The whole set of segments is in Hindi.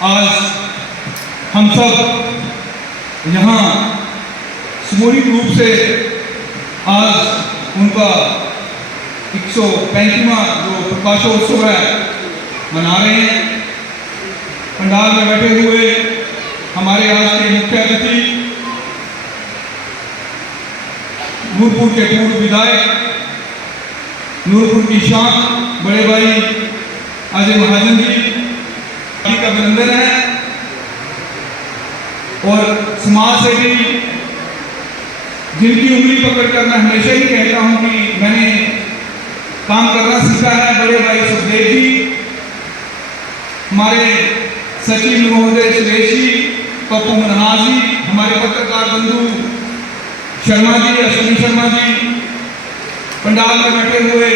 आज हम सब यहाँ सामूहिक रूप से आज उनका 135वां जो प्रकाशोत्सव है मना रहे हैं। पंडाल में बैठे हुए हमारे आज के मुख्य अतिथि नूरपुर के पूर्व विधायक, नूरपुर की शान बड़े भाई अजय महाजन जी का अभिनंदन है। और समाज सेवी जिनकी उंगली पकड़कर मैं हमेशा ही कहता हूं कि मैंने काम करना सीखा है, बड़े भाई सुखदेव जी, हमारे सचिव महोदय सुरेश जी, पप्पू मनहास जी, हमारे पत्रकार बंधु शर्मा जी, अश्विनी शर्मा जी, पंडाल में बैठे हुए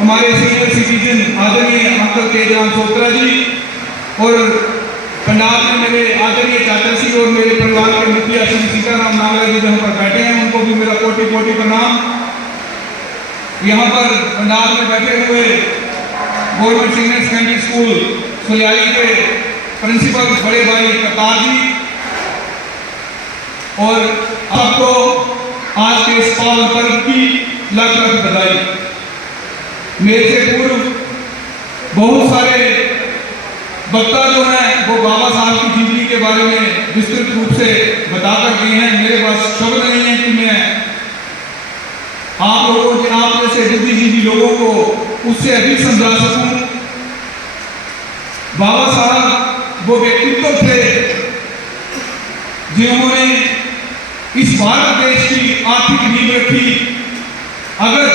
हमारे सीनियर सिटीजन आदरणीय अंकल तेजराम सोत्रा जी, और पंडाल में मेरे आदरणीय चाचा जी और मेरे परिवार के मुखिया श्री सीताराम नागरा जी जहाँ पर बैठे हैं, उनको भी मेरा कोटि कोटि प्रणाम। यहाँ पर पंडाल में बैठे हुए गवर्नमेंट सीनियर सेकेंडरी स्कूल सुलियाली के प्रिंसिपल बड़े भाई कतार जी, और आपको आज के इस पावन पर्व की लाख लाख बधाई। मेरे से पूर्व बहुत सारे वक्ता जो हैं वो बाबा साहब की जिंदगी के बारे में विस्तृत रूप से बताकर गए हैं। मेरे पास शब्द नहीं है कि मैं आप लोगों के आप जैसे बुद्धिजीवी लोगों को उससे अधिक समझा सकूं। बाबा साहब वो व्यक्तित्व थे जिन्होंने इस भारत देश की आर्थिक नींव रखी। अगर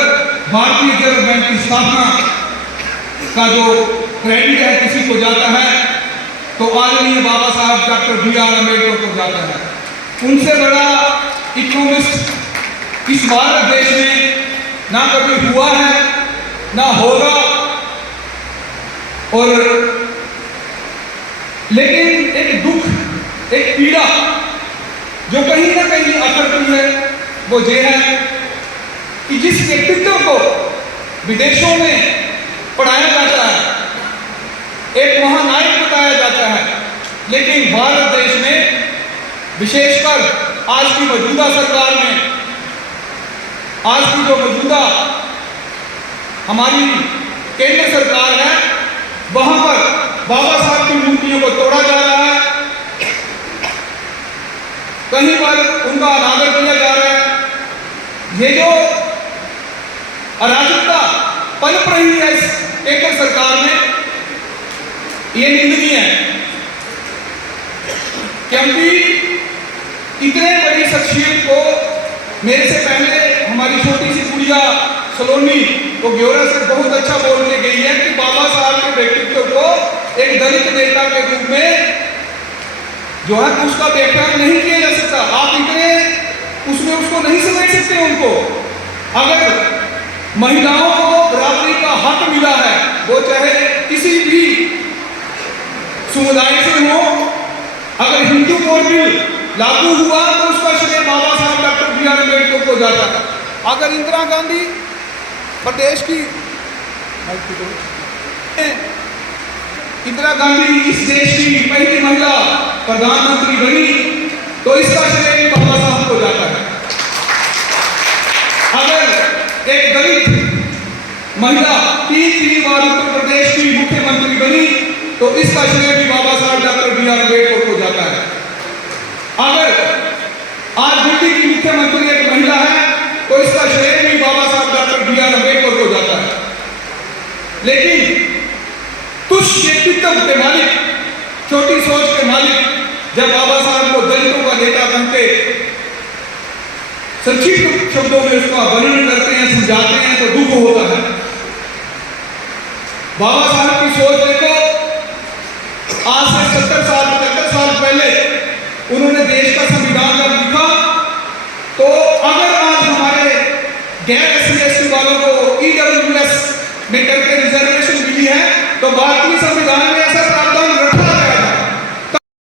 भारतीय रिजर्व बैंक की स्थापना का जो क्रेडिट है किसी को जाता है तो आदरणीय बाबा साहब डॉक्टर B.R. अम्बेडकर को जाता है। उनसे बड़ा इकोनॉमिस्ट इस भारत देश में ना कभी हुआ है ना होगा। और लेकिन एक दुख, एक पीड़ा जो कहीं ना कहीं अकड़ती है वो ये है कि जिस व्यक्तित्व को विदेशों में पढ़ाया जाता है, एक महानायक बताया जाता है, लेकिन भारत देश में विशेषकर आज की मौजूदा सरकार में, आज की जो मौजूदा हमारी केंद्र सरकार है, वहां पर बाबा साहब की मूर्तियों को तोड़ा जा रहा है, कहीं पर उनका अनादर किया जा रहा है। ये जो अराजकता पनप रही है इस केंद्र सरकार में, ये निंदनीय है, क्योंकि इतने बड़ी शख्सियत को मेरे से पहले हमारी छोटी सी गुड़िया सलोनी वो ग्योरा से बहुत अच्छा बोलने गई है कि बाबा साहब के व्यक्तित्व को एक दलित नेता के रूप में जो है उसका व्याख्यान नहीं किया जा सकता। आप इतने उसमें उसको नहीं समझ सकते उनको। अगर महिलाओं को बराबरी का हक मिला है, वो चाहे किसी भी समुदाय से हो, अगर हिंदू कोड बिल लागू हुआ तो उसका श्रेय बाबा साहब डॉक्टर B.R. अम्बेडकर को जाता है। अगर इंदिरा गांधी प्रदेश की इंदिरा गांधी इस देश की पहली महिला प्रधानमंत्री बनी तो इसका श्रेय बाबा साहब को जाता है। अगर एक दलित महिला 3 बार उत्तर प्रदेश की मुख्यमंत्री बनी तो इसका श्रेय भी बाबा साहब डॉक्टर B.R. अम्बेडकर को जाता है। अगर आज दिल्ली की मुख्यमंत्री एक महिला है तो इसका श्रेय भी बाबा साहब डॉक्टर B.R. अम्बेडकर को जाता है। लेकिन तुच्छ व्यक्तित्व के मालिक, छोटी सोच के मालिक जब बाबा साहब को दलितों का नेता बनते संक्षिप्त शब्दों में उसका वर्णन करते हैं, समझाते हैं तो दुख होता है। बाबा साहब की सोच देखो, आज से 70 साल 75 साल पहले उन्होंने देश का संविधान जब लिखा तो अगर आज हमारे गैर